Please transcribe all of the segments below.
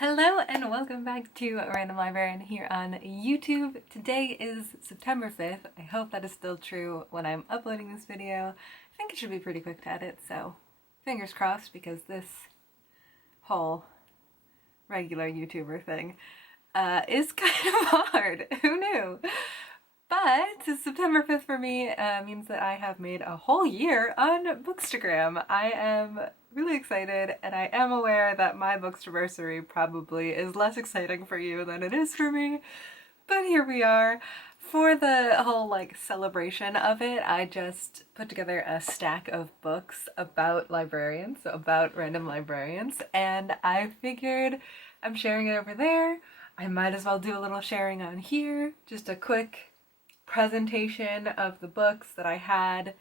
Hello and welcome back to Random Librarian here on YouTube. Today is September 5th. I hope that is still true when I'm uploading this video. I think it should be pretty quick to edit, so fingers crossed, because this whole regular YouTuber thing is kind of hard. Who knew? But September 5th for me means that I have made a whole year on bookstagram. I am really excited, and I am aware that my bookstaversary probably is less exciting for you than it is for me, but here we are. For the whole celebration of it, I just put together a stack of books about librarians, so about random librarians, and I figured I'm sharing it over there. I might as well do a little sharing on here, just a quick presentation of the books that I had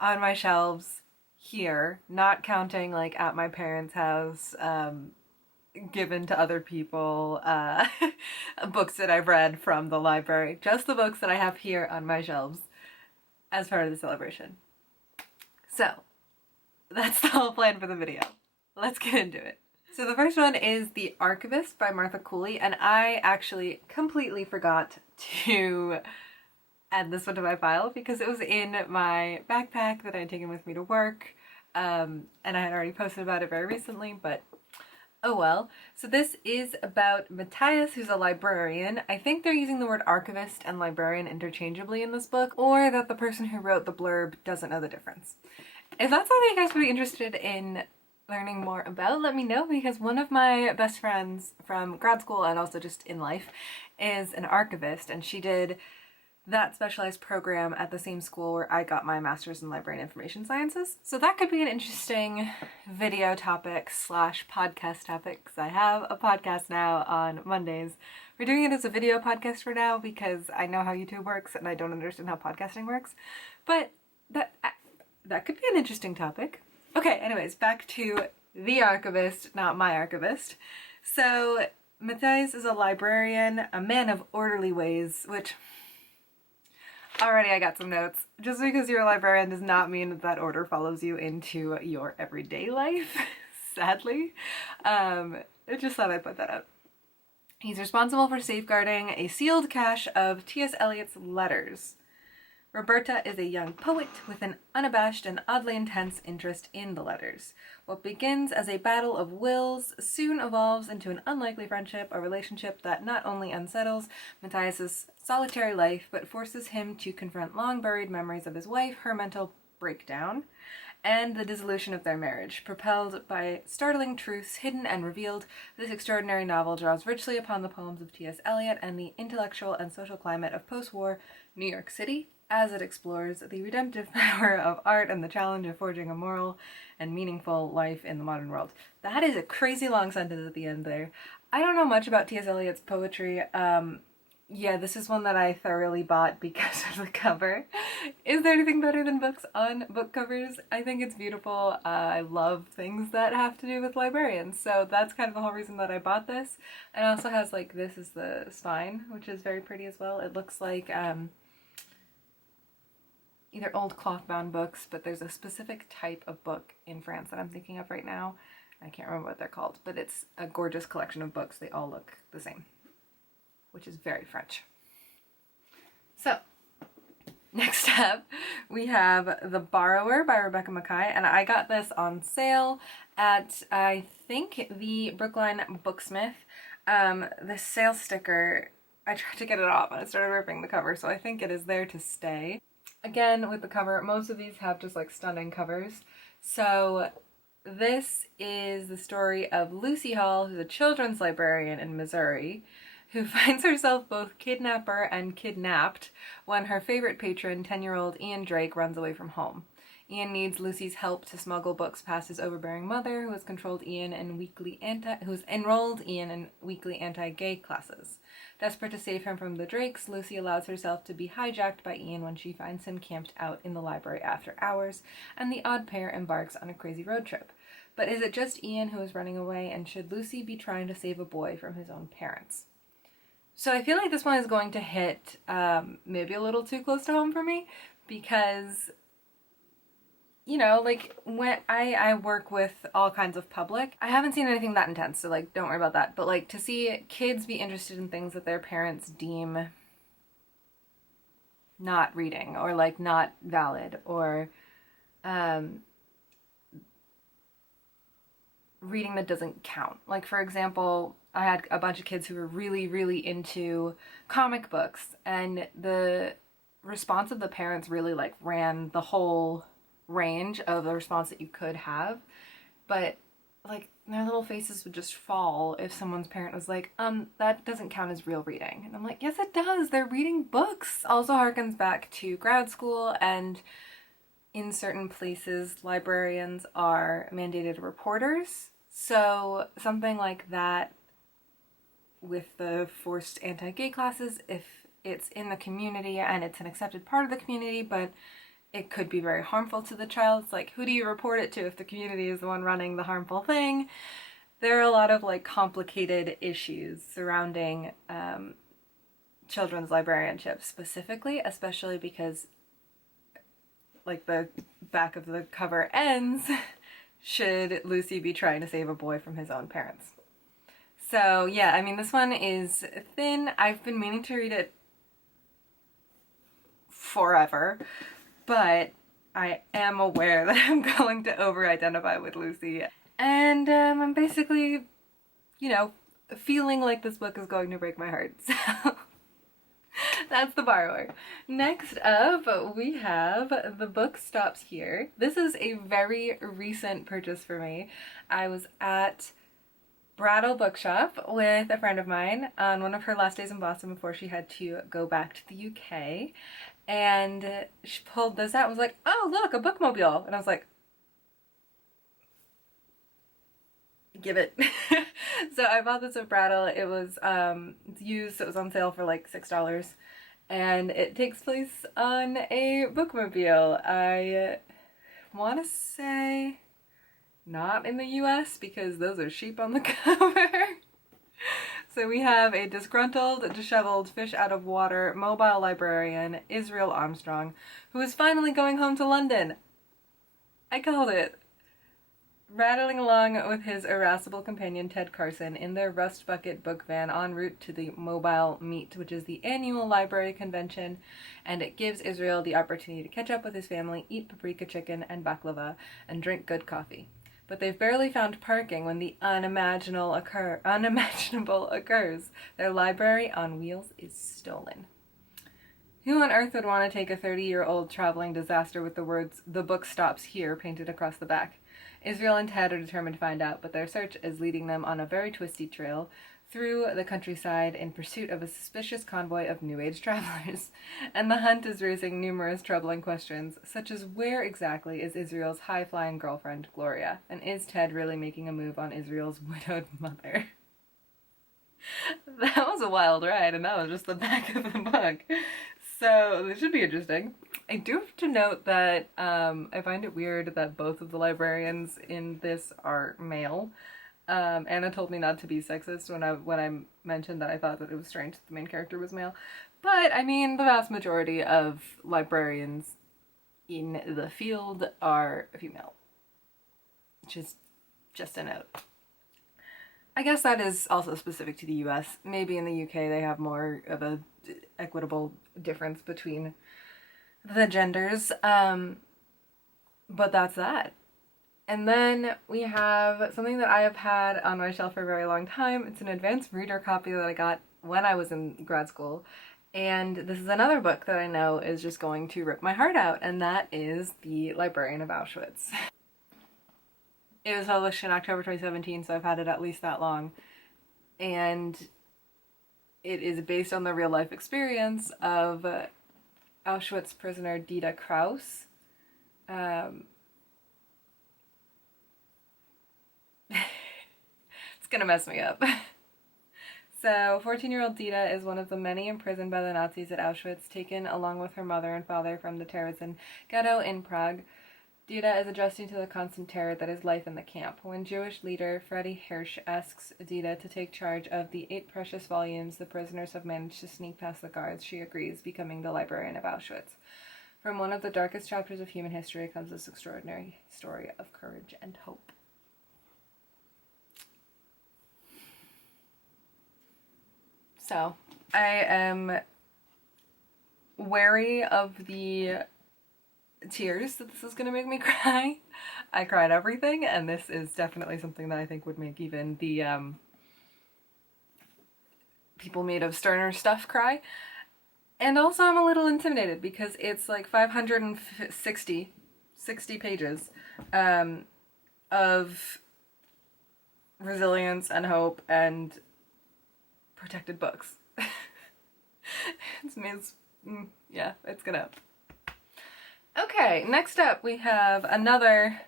on my shelves here, not counting at my parents' house, given to other people, books that I've read from the library, just the books that I have here on my shelves as part of the celebration. So that's the whole plan for the video. Let's get into it. So the first one is The Archivist by Martha Cooley, and I actually completely forgot to add this one to my file because it was in my backpack that I had taken with me to work, and I had already posted about it very recently, but oh well. So this is about Matthias, who's a librarian. I think they're using the word archivist and librarian interchangeably in this book, or that the person who wrote the blurb doesn't know the difference. If that's something you guys would be interested in learning more about, let me know, because one of my best friends from grad school and also just in life is an archivist, and she did that specialized program at the same school where I got my master's in library and information sciences. So that could be an interesting video topic / podcast topic, because I have a podcast now on Mondays. We're doing it as a video podcast for now because I know how YouTube works and I don't understand how podcasting works, but that could be an interesting topic. Okay, anyways, back to The Archivist, not my archivist. So Matthias is a librarian, a man of orderly ways, which already I got some notes. Just because you're a librarian does not mean that order follows you into your everyday life, sadly. I just thought I'd put that up. He's responsible for safeguarding a sealed cache of T.S. Eliot's letters. Roberta is a young poet with an unabashed and oddly intense interest in the letters. What begins as a battle of wills soon evolves into an unlikely friendship, a relationship that not only unsettles Matthias's solitary life, but forces him to confront long-buried memories of his wife, her mental breakdown, and the dissolution of their marriage. Propelled by startling truths hidden and revealed, this extraordinary novel draws richly upon the poems of T.S. Eliot and the intellectual and social climate of post-war New York City, as it explores the redemptive power of art and the challenge of forging a moral and meaningful life in the modern world. That is a crazy long sentence at the end there. I don't know much about T.S. Eliot's poetry. Yeah, this is one that I thoroughly bought because of the cover. Is there anything better than books on book covers? I think it's beautiful. I love things that have to do with librarians, so that's kind of the whole reason that I bought this. It also has this is the spine, which is very pretty as well. It looks like either old cloth-bound books, but there's a specific type of book in France that I'm thinking of right now. I can't remember what they're called, but it's a gorgeous collection of books. They all look the same, which is very French. So, next up, we have The Borrower by Rebecca Mackay, and I got this on sale at, I think, the Brookline Booksmith. The sale sticker, I tried to get it off and I started ripping the cover, so I think it is there to stay. Again, with the cover, most of these have just stunning covers. So this is the story of Lucy Hall, who's a children's librarian in Missouri, who finds herself both kidnapper and kidnapped when her favorite patron, 10-year-old Ian Drake, runs away from home. Ian needs Lucy's help to smuggle books past his overbearing mother, who has enrolled Ian in weekly anti-gay classes. Desperate to save him from the Drakes, Lucy allows herself to be hijacked by Ian when she finds him camped out in the library after hours, and the odd pair embarks on a crazy road trip. But is it just Ian who is running away, and should Lucy be trying to save a boy from his own parents? So I feel like this one is going to hit maybe a little too close to home for me, because you know, like when I work with all kinds of public, I haven't seen anything that intense, so like don't worry about that. But like to see kids be interested in things that their parents deem not reading or like not valid, or reading that doesn't count. Like for example, I had a bunch of kids who were really, really into comic books, and the response of the parents really like ran the whole range of the response that you could have. But like their little faces would just fall if someone's parent was like, that doesn't count as real reading. And I'm like, yes it does, they're reading books. Also harkens back to grad school, and in certain places librarians are mandated reporters. So something like that with the forced anti-gay classes, if it's in the community and it's an accepted part of the community, but it could be very harmful to the child. It's like, who do you report it to if the community is the one running the harmful thing? There are a lot of like complicated issues surrounding children's librarianship specifically, especially because like the back of the cover ends, should Lucy be trying to save a boy from his own parents? So yeah, I mean, this one is thin. I've been meaning to read it forever, but I am aware that I'm going to over-identify with Lucy. And I'm basically, you know, feeling like this book is going to break my heart. So that's The Borrower. Next up, we have The Book Stops Here. This is a very recent purchase for me. I was at Brattle Bookshop with a friend of mine on one of her last days in Boston before she had to go back to the UK. And she pulled this out and was like, oh look, a bookmobile. And I was like, give it. So I bought this at Brattle. It was it's used, so it was on sale for like $6. And it takes place on a bookmobile. I want to say not in the US because those are sheep on the cover. So we have a disgruntled, disheveled, fish out of water mobile librarian, Israel Armstrong, who is finally going home to London. I called it. Rattling along with his irascible companion Ted Carson in their rust bucket book van en route to the Mobile Meet, which is the annual library convention, and it gives Israel the opportunity to catch up with his family, eat paprika chicken and baklava, and drink good coffee. But they've barely found parking when the unimaginable occurs. Their library on wheels is stolen. Who on earth would want to take a 30-year-old traveling disaster with the words, "The book stops here," painted across the back? Israel and Ted are determined to find out, but their search is leading them on a very twisty trail through the countryside in pursuit of a suspicious convoy of New Age travelers. And the hunt is raising numerous troubling questions, such as where exactly is Israel's high-flying girlfriend, Gloria? And is Ted really making a move on Israel's widowed mother? That was a wild ride, and that was just the back of the book. So this should be interesting. I do have to note that I find it weird that both of the librarians in this are male. Anna told me not to be sexist when I mentioned that I thought that it was strange that the main character was male. But, I mean, the vast majority of librarians in the field are female. Which is just a note. I guess that is also specific to the US. Maybe in the UK they have more of a equitable difference between the genders. But that's that. And then we have something that I have had on my shelf for a very long time. It's an advanced reader copy that I got when I was in grad school. And this is another book that I know is just going to rip my heart out, and that is The Librarian of Auschwitz. It was published in October 2017, so I've had it at least that long. And it is based on the real-life experience of Auschwitz prisoner Dita Kraus. It's gonna mess me up. So, 14-year-old Dita is one of the many imprisoned by the Nazis at Auschwitz, taken along with her mother and father from the Terezin ghetto in Prague. Dita is adjusting to the constant terror that is life in the camp. When Jewish leader Freddie Hirsch asks Dita to take charge of the 8 precious volumes the prisoners have managed to sneak past the guards, she agrees, becoming the Librarian of Auschwitz. From one of the darkest chapters of human history comes this extraordinary story of courage and hope. So, I am wary of the tears that this is going to make me cry. I cried everything, and this is definitely something that I think would make even the people made of sterner stuff cry. And also I'm a little intimidated because it's like 560 pages of resilience and hope and protected books. Yeah, it's gonna. Okay, next up we have another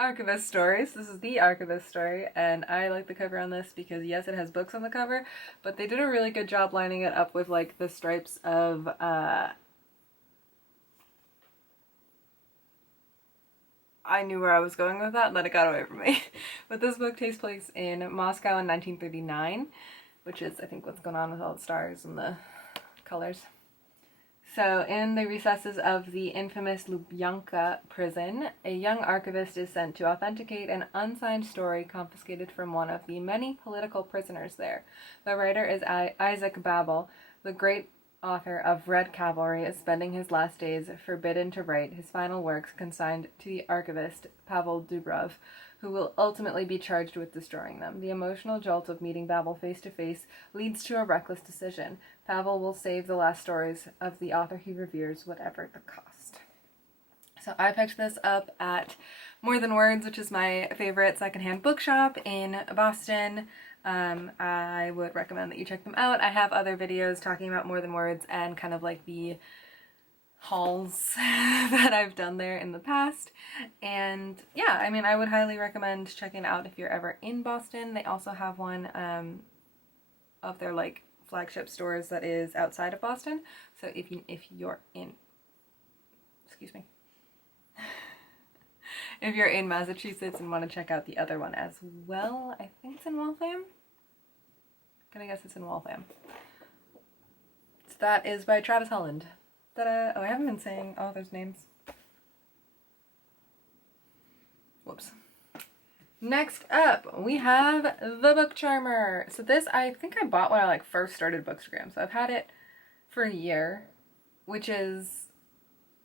Archivist stories. This is the Archivist story, and I like the cover on this because yes, it has books on the cover, but they did a really good job lining it up with like the stripes of I knew where I was going with that and then it got away from me. But this book takes place in Moscow in 1939, which is I think what's going on with all the stars and the colors. So, in the recesses of the infamous Lubyanka prison, a young archivist is sent to authenticate an unsigned story confiscated from one of the many political prisoners there. The writer is Isaac Babel. The great author of Red Cavalry is spending his last days forbidden to write, his final works consigned to the archivist Pavel Dubrov, who will ultimately be charged with destroying them. The emotional jolt of meeting Babel face to face leads to a reckless decision. Pavel will save the last stories of the author he reveres, whatever the cost. So I picked this up at More Than Words, which is my favorite secondhand bookshop in Boston. I would recommend that you check them out. I have other videos talking about More Than Words and kind of like the hauls that I've done there in the past. And yeah, I mean, I would highly recommend checking it out if you're ever in Boston. They also have one of their like flagship stores that is outside of Boston. So if you're in, excuse me, if you're in Massachusetts and want to check out the other one as well, I think it's in Waltham. I'm gonna guess it's in Waltham. So that is by Travis Holland. Oh, I haven't been saying all those names. Whoops. Next up, we have The Book Charmer. So this, I think I bought when I like first started Bookstagram. So I've had it for a year, which is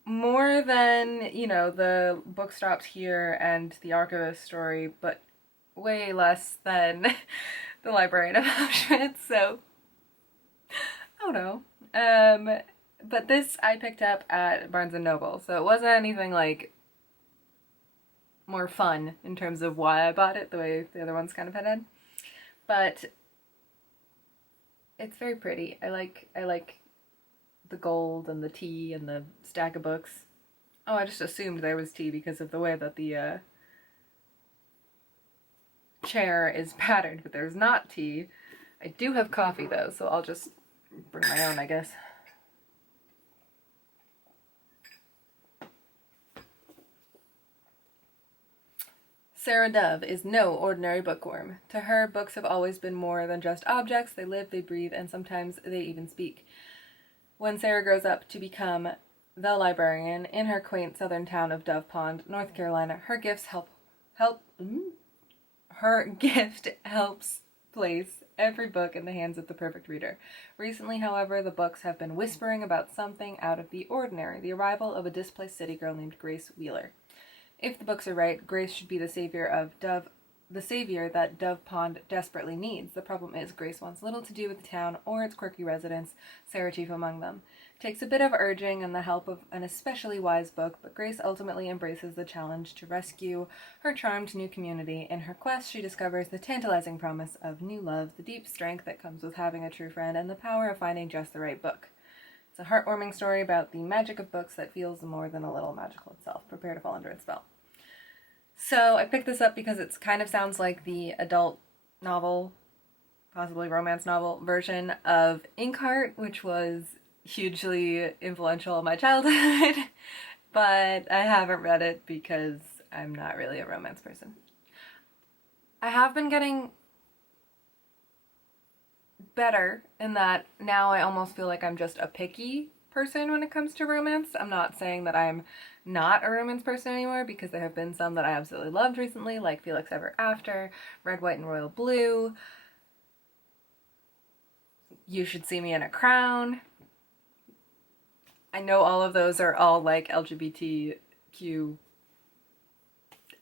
more than, you know, the book stops here and the Archivist story, but way less than the Librarian of Auschwitz. So, I don't know. But this I picked up at Barnes & Noble, so it wasn't anything like more fun in terms of why I bought it, the way the other ones kind of had. But it's very pretty. I like the gold and the tea and the stack of books. Oh, I just assumed there was tea because of the way that the chair is patterned, but there's not tea. I do have coffee though, so I'll just bring my own, I guess. Sarah Dove is no ordinary bookworm. To her, books have always been more than just objects. They live, they breathe, and sometimes they even speak. When Sarah grows up to become the librarian in her quaint southern town of Dove Pond, North Carolina, her gift helps place every book in the hands of the perfect reader. Recently, however, the books have been whispering about something out of the ordinary, the arrival of a displaced city girl named Grace Wheeler. If the books are right, Grace should be the savior that Dove Pond desperately needs. The problem is Grace wants little to do with the town or its quirky residents, Sarah chief among them. It takes a bit of urging and the help of an especially wise book, but Grace ultimately embraces the challenge to rescue her charmed new community. In her quest, she discovers the tantalizing promise of new love, the deep strength that comes with having a true friend, and the power of finding just the right book. It's a heartwarming story about the magic of books that feels more than a little magical itself. Prepare to fall under its spell. So I picked this up because it kind of sounds like the adult novel, possibly romance novel version of Inkheart, which was hugely influential in my childhood, but I haven't read it because I'm not really a romance person. I have been getting better in that now I almost feel like I'm just a picky person when it comes to romance. I'm not saying that I'm not a romance person anymore, because there have been some that I absolutely loved recently, like Felix Ever After, Red, White, and Royal Blue, You Should See Me in a Crown. I know all of those are all like LGBTQ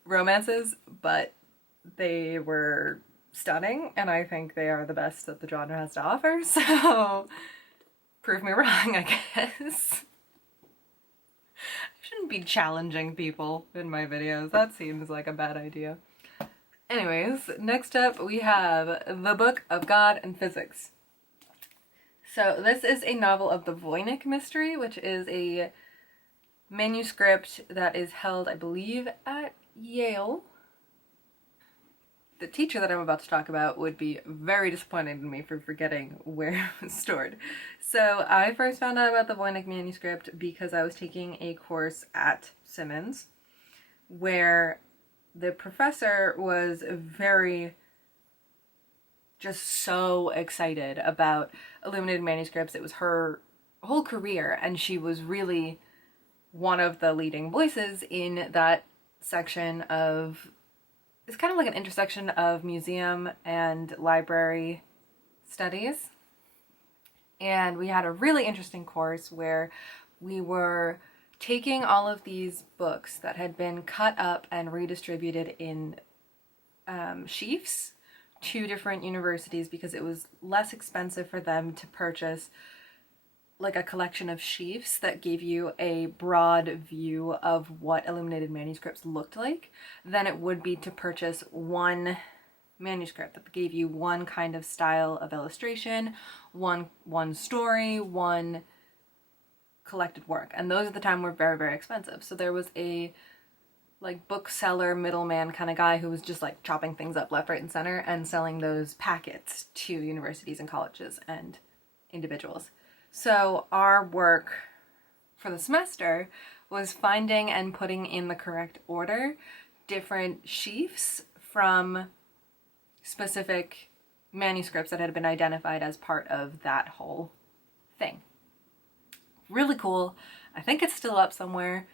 romances, but they were stunning, and I think they are the best that the genre has to offer, so prove me wrong, I guess. I shouldn't be challenging people in my videos. That seems like a bad idea. Anyways, next up we have The Book of God and Physics. So this is a novel of the Voynich mystery, which is a manuscript that is held, I believe, at Yale. The teacher that I'm about to talk about would be very disappointed in me for forgetting where it was stored. So I first found out about the Voynich manuscript because I was taking a course at Simmons where the professor was just so excited about illuminated manuscripts. It was her whole career, and she was really one of the leading voices in that section of, it's kind of like an intersection of museum and library studies. And we had a really interesting course where we were taking all of these books that had been cut up and redistributed in sheafs to different universities, because it was less expensive for them to purchase like a collection of sheafs that gave you a broad view of what illuminated manuscripts looked like than it would be to purchase one manuscript that gave you one kind of style of illustration, one story, one collected work. And those at the time were very, very expensive. So there was a like bookseller middleman kind of guy who was just like chopping things up left, right, and center and selling those packets to universities and colleges and individuals. So our work for the semester was finding and putting in the correct order different sheafs from specific manuscripts that had been identified as part of that whole thing. Really cool. I think it's still up somewhere.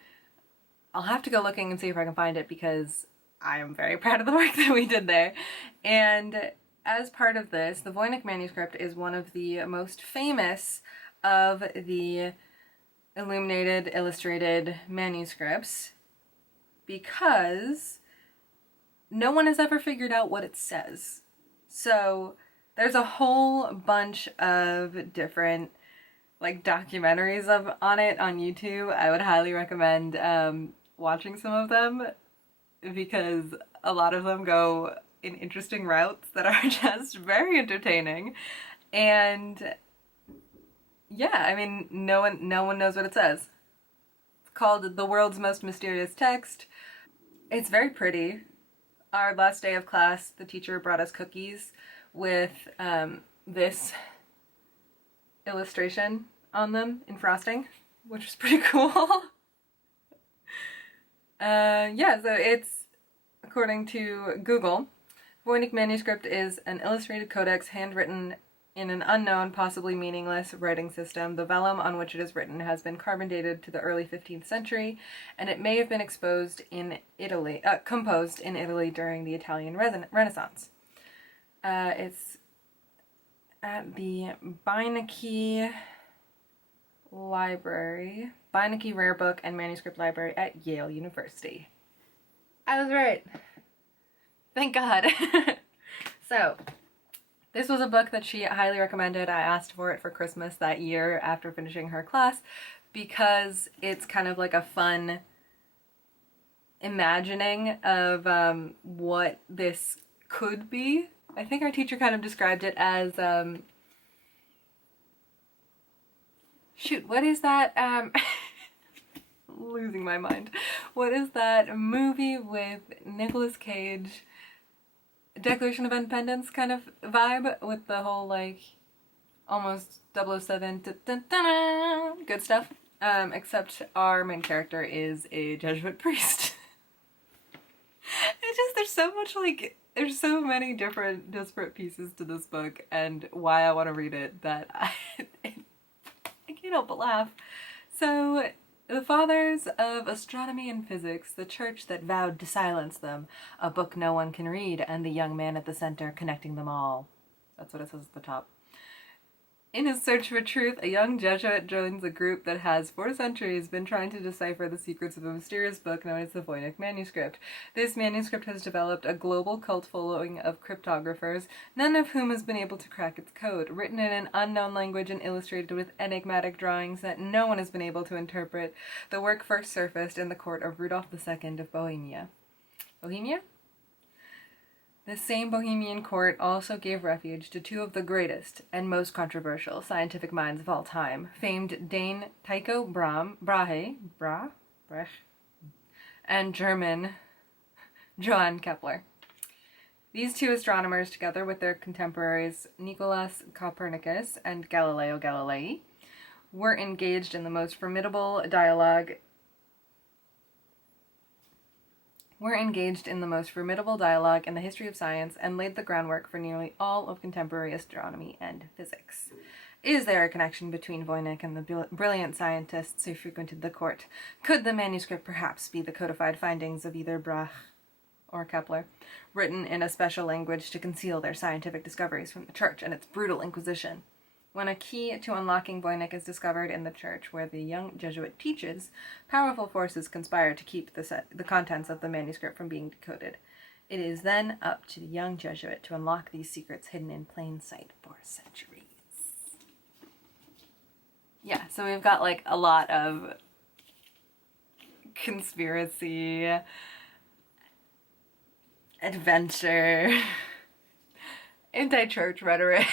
I'll have to go looking and see if I can find it, because I am very proud of the work that we did there. And as part of this, the Voynich manuscript is one of the most famous of the illuminated, illustrated manuscripts, because no one has ever figured out what it says. So there's a whole bunch of different like documentaries on it on YouTube. I would highly recommend watching some of them, because a lot of them go in interesting routes that are just very entertaining. And yeah, I mean, no one knows what it says. It's called The World's Most Mysterious Text. It's very pretty. Our last day of class, the teacher brought us cookies with this illustration on them in frosting, which was pretty cool. Yeah, so it's, according to Google, Voynich manuscript is an illustrated codex handwritten in an unknown, possibly meaningless writing system. The vellum on which it is written has been carbon dated to the early 15th century, and it may have been composed in Italy during the Italian Renaissance. It's at the Beinecke Library, Beinecke Rare Book and Manuscript Library at Yale University. I was right. Thank God. So, this was a book that she highly recommended. I asked for it for Christmas that year after finishing her class, because it's kind of like a fun imagining of what this could be. I think our teacher kind of described it as, shoot, what is that, losing my mind. What is that movie with Nicolas Cage, Declaration of Independence kind of vibe, with the whole like almost 007 good stuff, except our main character is a Jesuit priest. It's just, there's so much like, there's so many different disparate pieces to this book and why I want to read it that I can't can't help but laugh. So, the fathers of astronomy and physics, the church that vowed to silence them, a book no one can read, and the young man at the center connecting them all. That's what it says at the top. In his search for truth, a young Jesuit joins a group that has, for centuries, been trying to decipher the secrets of a mysterious book known as the Voynich manuscript. This manuscript has developed a global cult following of cryptographers, none of whom has been able to crack its code. Written in an unknown language and illustrated with enigmatic drawings that no one has been able to interpret, the work first surfaced in the court of Rudolf II of Bohemia. Bohemia? The same Bohemian court also gave refuge to two of the greatest and most controversial scientific minds of all time, famed Dane Tycho Brahe, and German Johann Kepler. These two astronomers, together with their contemporaries Nicolaus Copernicus and Galileo Galilei, were engaged in the most formidable dialogue in the history of science and laid the groundwork for nearly all of contemporary astronomy and physics. Is there a connection between Voynich and the brilliant scientists who frequented the court? Could the manuscript perhaps be the codified findings of either Brahe or Kepler, written in a special language to conceal their scientific discoveries from the Church and its brutal Inquisition? When a key to unlocking Voynich is discovered in the church where the young Jesuit teaches, powerful forces conspire to keep the contents of the manuscript from being decoded. It is then up to the young Jesuit to unlock these secrets hidden in plain sight for centuries. Yeah, so we've got like a lot of conspiracy, adventure, anti-church rhetoric.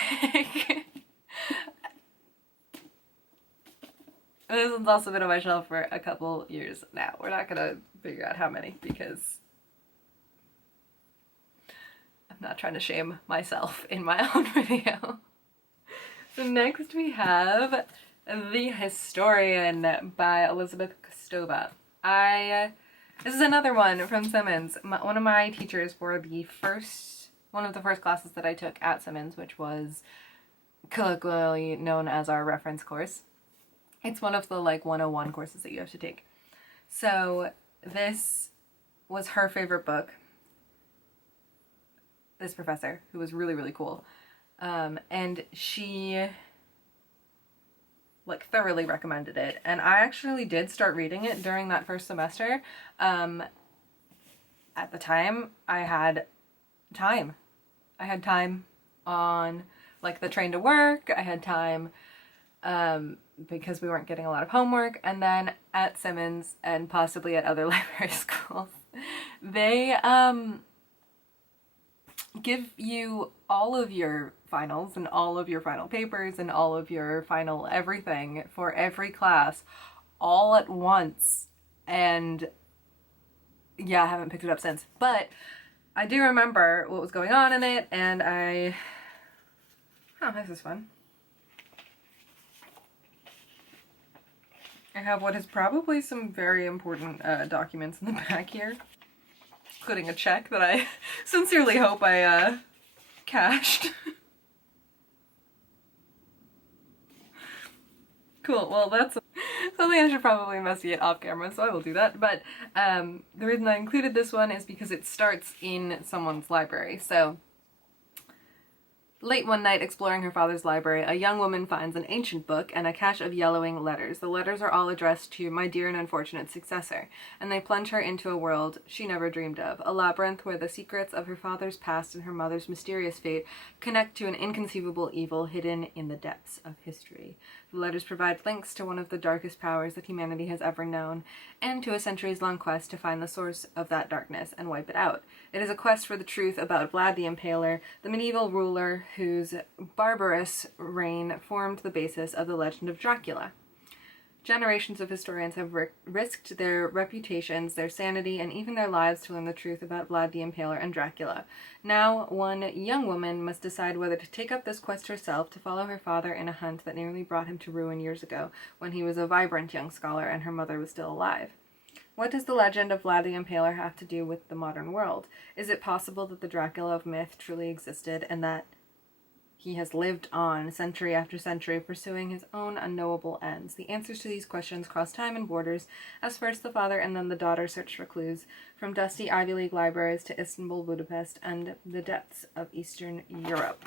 This one's also been on my shelf for a couple years now. We're not gonna figure out how many because I'm not trying to shame myself in my own video. So next we have The Historian by Elizabeth Kostova. This is another one from Simmons. One of my teachers for one of the first classes that I took at Simmons, which was colloquially known as our reference course. It's one of the like 101 courses that you have to take. So this was her favorite book. This professor, who was really, really cool. And she like thoroughly recommended it. And I actually did start reading it during that first semester. At the time, I had time. I had time on like the train to work. I had time because we weren't getting a lot of homework. And then at Simmons and possibly at other library schools, they give you all of your finals and all of your final papers and all of your final everything for every class all at once. And yeah, I haven't picked it up since, but I do remember what was going on in it, and oh, this is fun. I have what is probably some very important documents in the back here, including a check that I sincerely hope I cashed. Cool, well that's something I should probably investigate off camera, so I will do that. But the reason I included this one is because it starts in someone's library. So, late one night, exploring her father's library, a young woman finds an ancient book and a cache of yellowing letters. The letters are all addressed to my dear and unfortunate successor, and they plunge her into a world she never dreamed of, a labyrinth where the secrets of her father's past and her mother's mysterious fate connect to an inconceivable evil hidden in the depths of history. The letters provide links to one of the darkest powers that humanity has ever known, and to a centuries-long quest to find the source of that darkness and wipe it out. It is a quest for the truth about Vlad the Impaler, the medieval ruler whose barbarous reign formed the basis of the legend of Dracula. Generations of historians have risked their reputations, their sanity, and even their lives to learn the truth about Vlad the Impaler and Dracula. Now, one young woman must decide whether to take up this quest herself to follow her father in a hunt that nearly brought him to ruin years ago, when he was a vibrant young scholar and her mother was still alive. What does the legend of Vlad the Impaler have to do with the modern world? Is it possible that the Dracula of myth truly existed and that he has lived on century after century, pursuing his own unknowable ends. The answers to these questions cross time and borders, as first the father and then the daughter search for clues, from dusty Ivy League libraries to Istanbul, Budapest, and the depths of Eastern Europe.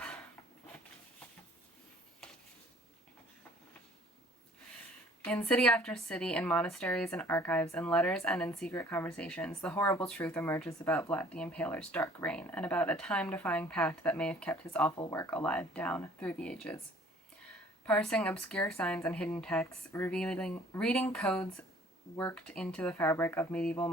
In city after city, in monasteries and archives, in letters and in secret conversations, the horrible truth emerges about Vlad the Impaler's dark reign, and about a time-defying pact that may have kept his awful work alive down through the ages. Parsing obscure signs and hidden texts, reading codes worked into the fabric of medieval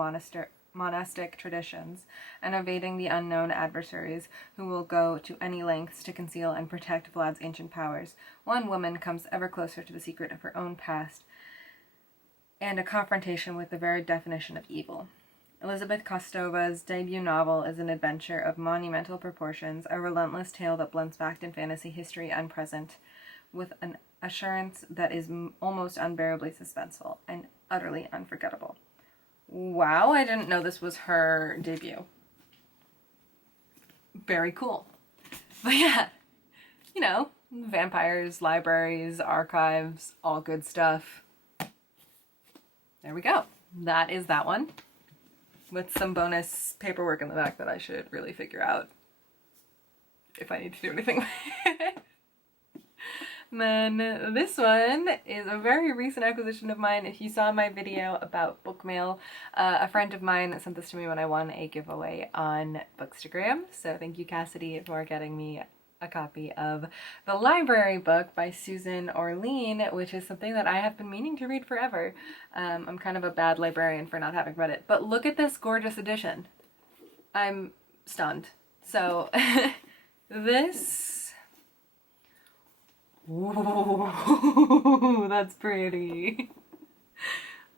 monastic traditions, and evading the unknown adversaries who will go to any lengths to conceal and protect Vlad's ancient powers, one woman comes ever closer to the secret of her own past and a confrontation with the very definition of evil. Elizabeth Kostova's debut novel is an adventure of monumental proportions, a relentless tale that blends fact and fantasy, history and present, with an assurance that is almost unbearably suspenseful and utterly unforgettable. Wow, I didn't know this was her debut. Very cool. But yeah, you know, vampires, libraries, archives, all good stuff. There we go. That is that one. With some bonus paperwork in the back that I should really figure out if I need to do anything with it. And then this one is a very recent acquisition of mine. If you saw my video about book mail, a friend of mine sent this to me when I won a giveaway on Bookstagram. So thank you, Cassidy, for getting me a copy of The Library Book by Susan Orlean, which is something that I have been meaning to read forever. I'm kind of a bad librarian for not having read it, but look at this gorgeous edition. I'm stunned. So this... Ooh, that's pretty.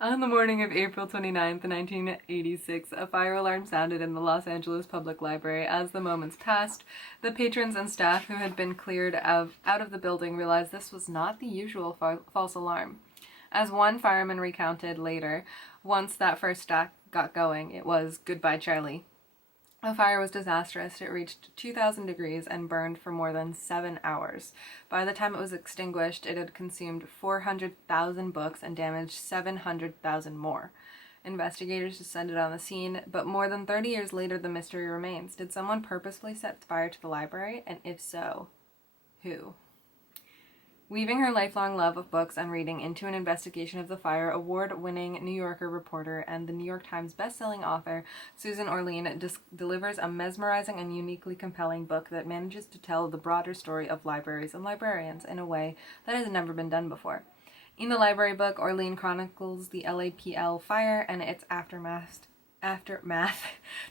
On the morning of April 29th, 1986, a fire alarm sounded in the Los Angeles Public Library. As the moments passed, the patrons and staff who had been cleared out of the building realized this was not the usual false alarm. As one fireman recounted later, once that first stack got going, it was "Goodbye, Charlie." The fire was disastrous. It reached 2,000 degrees and burned for more than 7 hours. By the time it was extinguished, it had consumed 400,000 books and damaged 700,000 more. Investigators descended on the scene, but more than 30 years later, the mystery remains. Did someone purposefully set fire to the library? And if so, who? Weaving her lifelong love of books and reading into an investigation of the fire, award-winning New Yorker reporter and the New York Times best-selling author Susan Orlean delivers a mesmerizing and uniquely compelling book that manages to tell the broader story of libraries and librarians in a way that has never been done before. In The Library Book, Orlean chronicles the LAPL fire and its aftermath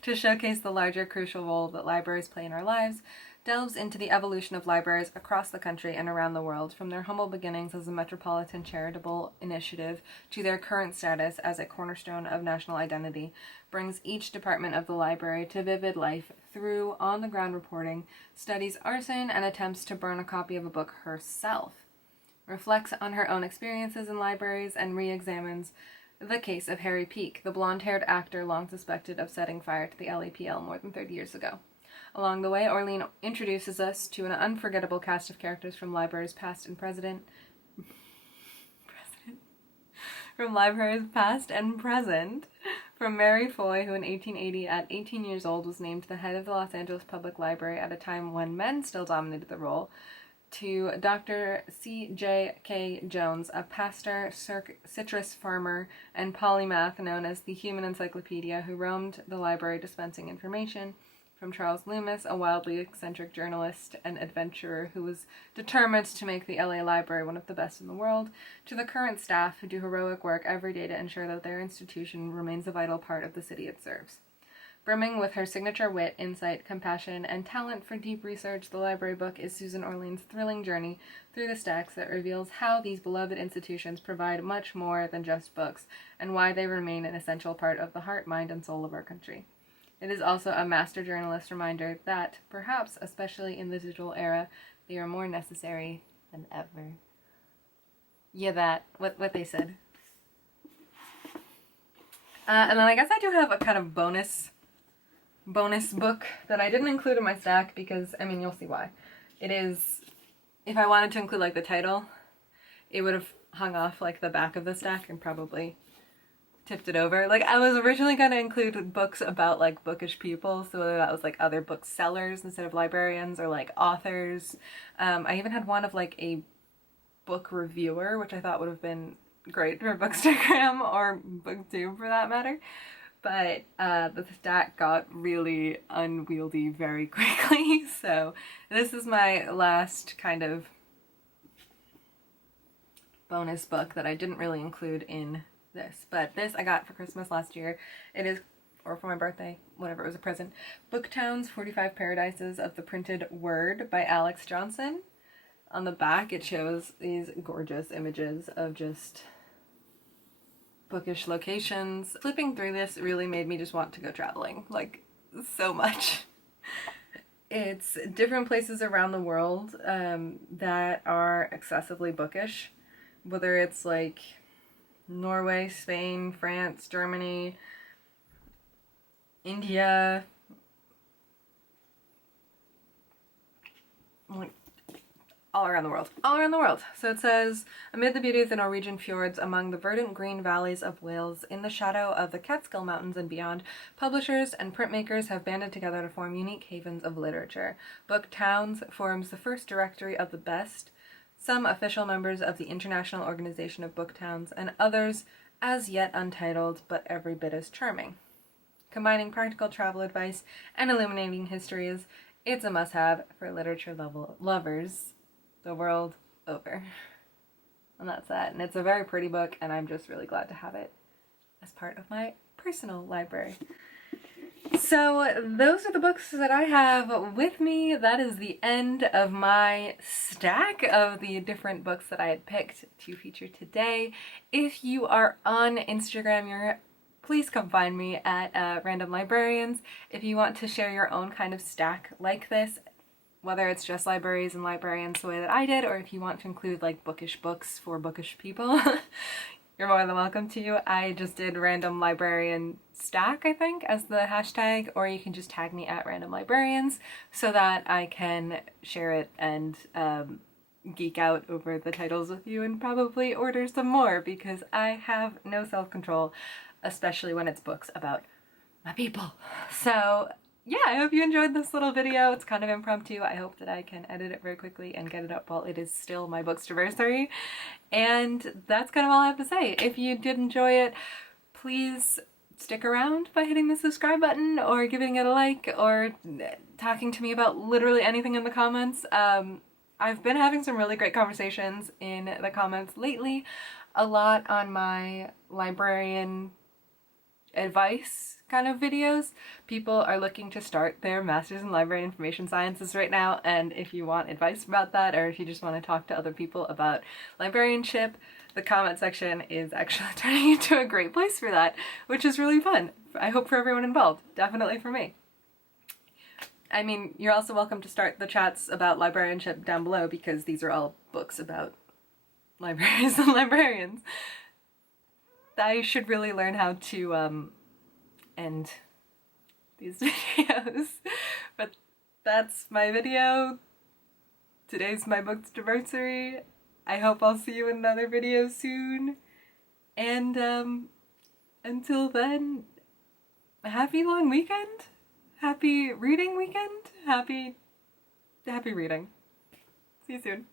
to showcase the larger crucial role that libraries play in our lives, delves into the evolution of libraries across the country and around the world, from their humble beginnings as a metropolitan charitable initiative to their current status as a cornerstone of national identity, brings each department of the library to vivid life through on-the-ground reporting, studies arson, and attempts to burn a copy of a book herself, reflects on her own experiences in libraries, and re-examines the case of Harry Peake, the blonde-haired actor long suspected of setting fire to the LAPL more than 30 years ago. Along the way, Orlean introduces us to an unforgettable cast of characters from libraries past and present. From libraries past and present. From Mary Foy, who in 1880, at 18 years old, was named the head of the Los Angeles Public Library at a time when men still dominated the role, to Dr. C.J.K. Jones, a pastor, citrus farmer, and polymath known as the Human Encyclopedia, who roamed the library dispensing information. From Charles Loomis, a wildly eccentric journalist and adventurer who was determined to make the LA Library one of the best in the world, to the current staff who do heroic work every day to ensure that their institution remains a vital part of the city it serves. Brimming with her signature wit, insight, compassion, and talent for deep research, The Library Book is Susan Orlean's thrilling journey through the stacks that reveals how these beloved institutions provide much more than just books, and why they remain an essential part of the heart, mind, and soul of our country. It is also a master journalist reminder that, perhaps especially in the digital era, they are more necessary than ever. Yeah, what they said. And then I guess I do have a kind of bonus book that I didn't include in my stack because, I mean, you'll see why. It is if I wanted to include like the title, it would have hung off like the back of the stack and probably tipped it over. Like I was originally going to include books about like bookish people, so whether that was like other booksellers instead of librarians or like authors. I even had one of like a book reviewer, which I thought would have been great for bookstagram or booktube for that matter. But the stack got really unwieldy very quickly, so this is my last kind of bonus book that I didn't really include in this. But this I got for Christmas last year. It is, or for my birthday, whatever, it was a present. Booktown's 45 Paradises of the Printed Word by Alex Johnson. On the back it shows these gorgeous images of just bookish locations. Flipping through this really made me just want to go traveling, like so much. It's different places around the world that are excessively bookish, whether it's like Norway, Spain, France, Germany, India, like all around the world. All around the world. So it says, amid the beauty of the Norwegian fjords, among the verdant green valleys of Wales, in the shadow of the Catskill Mountains and beyond, publishers and printmakers have banded together to form unique havens of literature. Book Towns forms the first directory of the best, some official members of the International Organization of Book Towns, and others as yet untitled, but every bit as charming. Combining practical travel advice and illuminating histories, it's a must-have for literature lovers the world over. And that's that. And it's a very pretty book, and I'm just really glad to have it as part of my personal library. So those are the books that I have with me. That is the end of my stack of the different books that I had picked to feature today. If you are on Instagram, please come find me at Random Librarians. If you want to share your own kind of stack like this, whether it's just libraries and librarians the way that I did, or if you want to include like bookish books for bookish people, you're more than welcome to. I just did Random Librarian Stack, I think, as the hashtag, or you can just tag me at Random Librarians so that I can share it and geek out over the titles with you and probably order some more, because I have no self-control, especially when it's books about my people. So yeah, I hope you enjoyed this little video. It's kind of impromptu. I hope that I can edit it very quickly and get it up while it is still my bookstaversary. And that's kind of all I have to say. If you did enjoy it, please stick around by hitting the subscribe button or giving it a like or talking to me about literally anything in the comments. I've been having some really great conversations in the comments lately, a lot on my librarian advice kind of videos. People are looking to start their Masters in Library Information Sciences right now, and if you want advice about that, or if you just want to talk to other people about librarianship, the comment section is actually turning into a great place for that, which is really fun. I hope for everyone involved, definitely for me. I mean, you're also welcome to start the chats about librarianship down below, because these are all books about libraries and librarians. I should really learn how to end these videos. But that's my video. Today's my bookstaversary. I hope I'll see you in another video soon. And until then, happy long weekend. Happy reading weekend. Happy reading. See you soon.